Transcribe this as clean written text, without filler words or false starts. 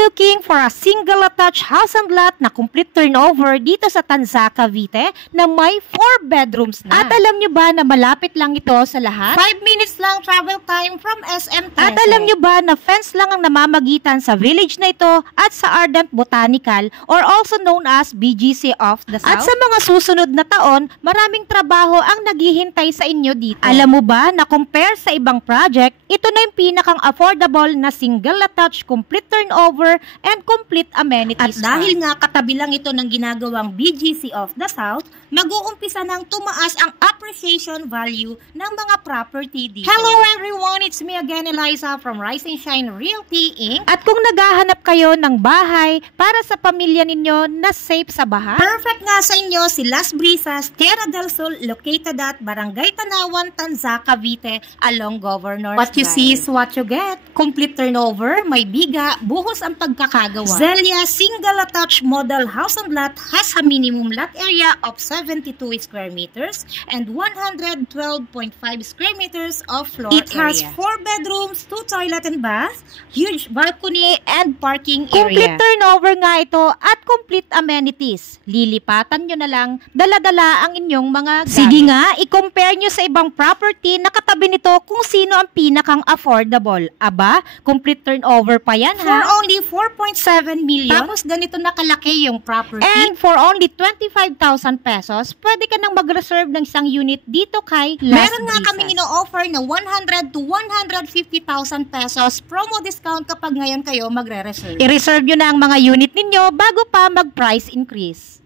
looking for a single attached house and lot na complete turnover dito sa Tanza, Cavite na may 4 bedrooms na? At alam nyo ba na malapit lang ito sa lahat? 5 minutes lang travel time from SM Trece. At alam nyo ba na fence lang ang namamagitan sa village na ito at sa Ardent Botanical or also known as BGC of the South? At sa mga susunod na taon, maraming trabaho ang naghihintay sa inyo dito. Alam mo ba na compare sa ibang project, ito na yung pinakang affordable na single attached complete turnover and complete amenities. At dahil nga katabi lang ito ng ginagawang BGC of the South, mag-uumpisa nang tumaas ang appreciation value ng mga property dito. Hello everyone! It's me again, Eliza from Rise and Shine Realty Inc. At kung naghahanap kayo ng bahay para sa pamilya ninyo na safe sa baha, perfect nga sa inyo si Las Brisas, Terra del Sol, located at Barangay Tanawan, Tanza, Cavite, along Governor. What you see is what you get. Complete turnover, may biga, buhos ang pagkakagawa. Zelia single attached model house and lot has a minimum lot area of 72 square meters and 112.5 square meters of floor area. It has 4 bedrooms, 2 toilet and bath, huge balcony and parking area. Complete turnover nga ito at complete amenities. Lilipatan nyo na lang, dala-dala ang inyong mga gamit. Sige nga, i-compare nyo sa ibang property na katabi nito kung sino ang pinakang affordable. Aba, complete turnover pa yan For only 4.7 million. Tapos ganito na kalaki yung property. And for only 25,000 pesos, pwede ka nang mag-reserve ng isang unit dito kay Las Meron nga Brisas. kaming ino-offer na 100 to 150,000 pesos promo discount kapag ngayon kayo magre-reserve. I-reserve nyo na ang mga unit ninyo bago pa mag-price increase.